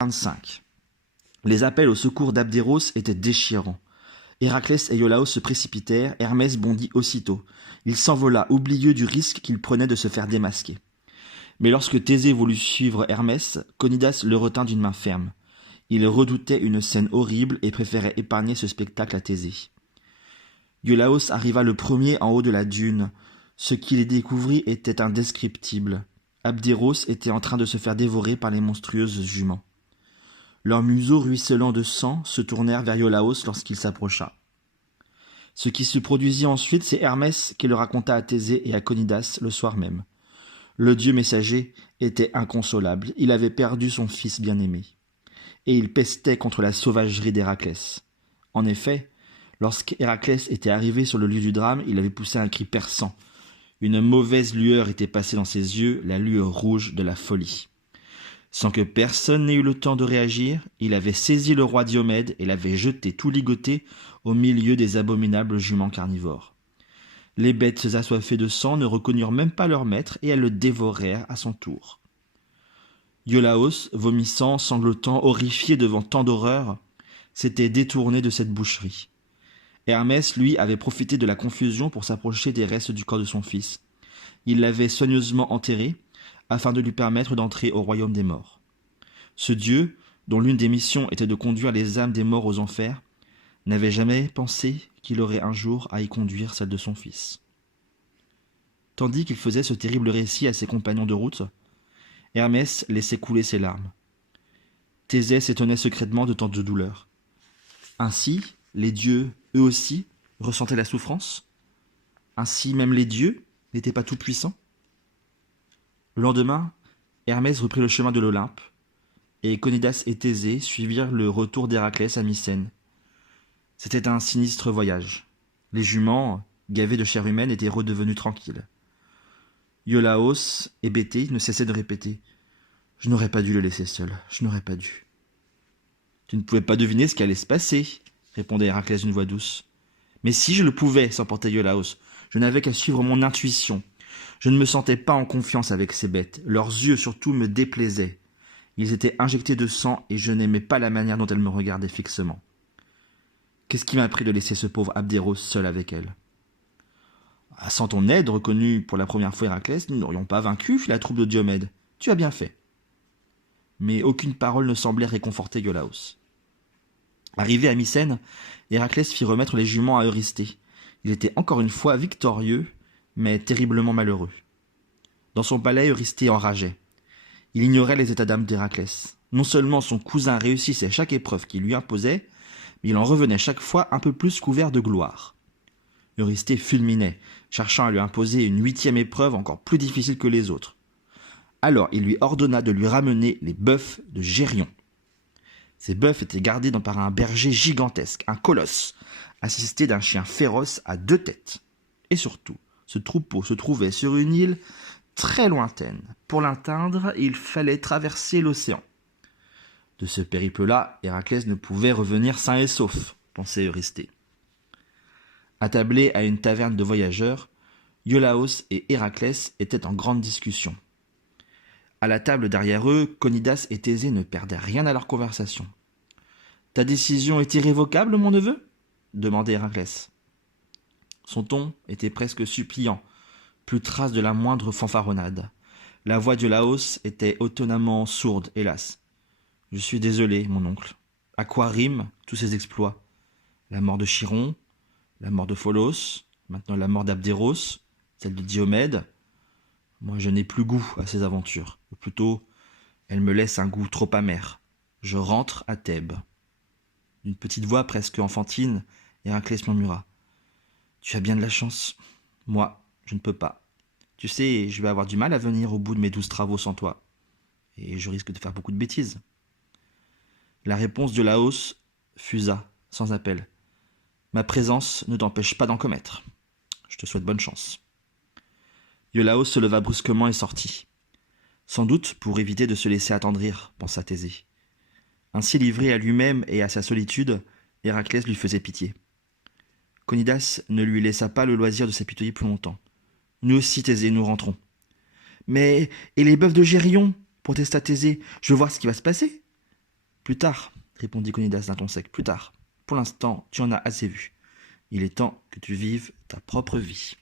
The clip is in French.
25. Les appels au secours d'Abderos étaient déchirants. Héraclès et Iolaos se précipitèrent, Hermès bondit aussitôt. Il s'envola, oublieux du risque qu'il prenait de se faire démasquer. Mais lorsque Thésée voulut suivre Hermès, Conidas le retint d'une main ferme. Il redoutait une scène horrible et préférait épargner ce spectacle à Thésée. Iolaos arriva le premier en haut de la dune. Ce qu'il y découvrit était indescriptible. Abderos était en train de se faire dévorer par les monstrueuses juments. Leurs museaux ruisselants de sang se tournèrent vers Iolaos lorsqu'il s'approcha. Ce qui se produisit ensuite, c'est Hermès qui le raconta à Thésée et à Conidas le soir même. Le dieu messager était inconsolable, il avait perdu son fils bien-aimé. Et il pestait contre la sauvagerie d'Héraclès. En effet, lorsqu'Héraclès était arrivé sur le lieu du drame, il avait poussé un cri perçant. Une mauvaise lueur était passée dans ses yeux, la lueur rouge de la folie. Sans que personne n'ait eu le temps de réagir, il avait saisi le roi Diomède et l'avait jeté tout ligoté au milieu des abominables juments carnivores. Les bêtes assoiffées de sang ne reconnurent même pas leur maître et elles le dévorèrent à son tour. Iolaos, vomissant, sanglotant, horrifié devant tant d'horreur, s'était détourné de cette boucherie. Hermès, lui, avait profité de la confusion pour s'approcher des restes du corps de son fils. Il l'avait soigneusement enterré, afin de lui permettre d'entrer au royaume des morts. Ce dieu, dont l'une des missions était de conduire les âmes des morts aux enfers, n'avait jamais pensé qu'il aurait un jour à y conduire celle de son fils. Tandis qu'il faisait ce terrible récit à ses compagnons de route, Hermès laissait couler ses larmes. Thésée s'étonnait secrètement de tant de douleur. Ainsi, les dieux, eux aussi, ressentaient la souffrance. Ainsi, même les dieux n'étaient pas tout-puissants. Le lendemain, Hermès reprit le chemin de l'Olympe, et Conidas et Thésée suivirent le retour d'Héraclès à Mycène. C'était un sinistre voyage. Les juments, gavés de chair humaine, étaient redevenus tranquilles. Iolaos, hébété, ne cessait de répéter « Je n'aurais pas dû le laisser seul, je n'aurais pas dû. » « Tu ne pouvais pas deviner ce qui allait se passer, » répondait Héraclès d'une voix douce. « Mais si je le pouvais, s'emportait Iolaos, je n'avais qu'à suivre mon intuition. Je ne me sentais pas en confiance avec ces bêtes. Leurs yeux surtout me déplaisaient. Ils étaient injectés de sang et je n'aimais pas la manière dont elles me regardaient fixement. Qu'est-ce qui m'a pris de laisser ce pauvre Abderos seul avec elle ? Sans ton aide, reconnue pour la première fois Héraclès, nous n'aurions pas vaincu la troupe de Diomède. Tu as bien fait. » Mais aucune parole ne semblait réconforter Iolaos. Arrivé à Mycène, Héraclès fit remettre les juments à Eurysthée. Il était encore une fois victorieux, mais terriblement malheureux. Dans son palais, Eurysthée enrageait. Il ignorait les états d'âme d'Héraclès. Non seulement son cousin réussissait chaque épreuve qu'il lui imposait, mais il en revenait chaque fois un peu plus couvert de gloire. Eurysthée fulminait, cherchant à lui imposer une 8e épreuve encore plus difficile que les autres. Alors il lui ordonna de lui ramener les bœufs de Gérion. Ces bœufs étaient gardés par un berger gigantesque, un colosse, assisté d'un chien féroce à 2 têtes. Et surtout, ce troupeau se trouvait sur une île très lointaine. Pour l'atteindre, il fallait traverser l'océan. De ce périple-là, Héraclès ne pouvait revenir sain et sauf, pensait Eurysthée. Attablés à une taverne de voyageurs, Iolaos et Héraclès étaient en grande discussion. À la table derrière eux, Conidas et Thésée ne perdaient rien à leur conversation. « Ta décision est irrévocable, mon neveu » demandait Héraclès. Son ton était presque suppliant, plus trace de la moindre fanfaronnade. La voix d'Iolaos était étonnamment sourde, hélas. « Je suis désolé, mon oncle. À quoi riment tous ces exploits ? La mort de Chiron, la mort de Pholos, maintenant la mort d'Abderos, celle de Diomède. Moi, je n'ai plus goût à ces aventures. Ou plutôt, elles me laissent un goût trop amer. Je rentre à Thèbes. » D'une petite voix presque enfantine, Héraclès murmura. « Tu as bien de la chance. Moi, je ne peux pas. Tu sais, je vais avoir du mal à venir au bout de mes 12 travaux sans toi. Et je risque de faire beaucoup de bêtises. » La réponse de Laos fusa, sans appel. « Ma présence ne t'empêche pas d'en commettre. Je te souhaite bonne chance. » Iolaos se leva brusquement et sortit. Sans doute pour éviter de se laisser attendrir, pensa Thésée. Ainsi livré à lui-même et à sa solitude, Héraclès lui faisait pitié. Conidas ne lui laissa pas le loisir de s'apitoyer plus longtemps. « Nous aussi, Thésée, nous rentrons. »« Mais, et les bœufs de Gérion ?» protesta Thésée. « Je veux voir ce qui va se passer. » Plus tard, répondit Conidas d'un ton sec, plus tard. Pour l'instant, tu en as assez vu. Il est temps que tu vives ta propre vie.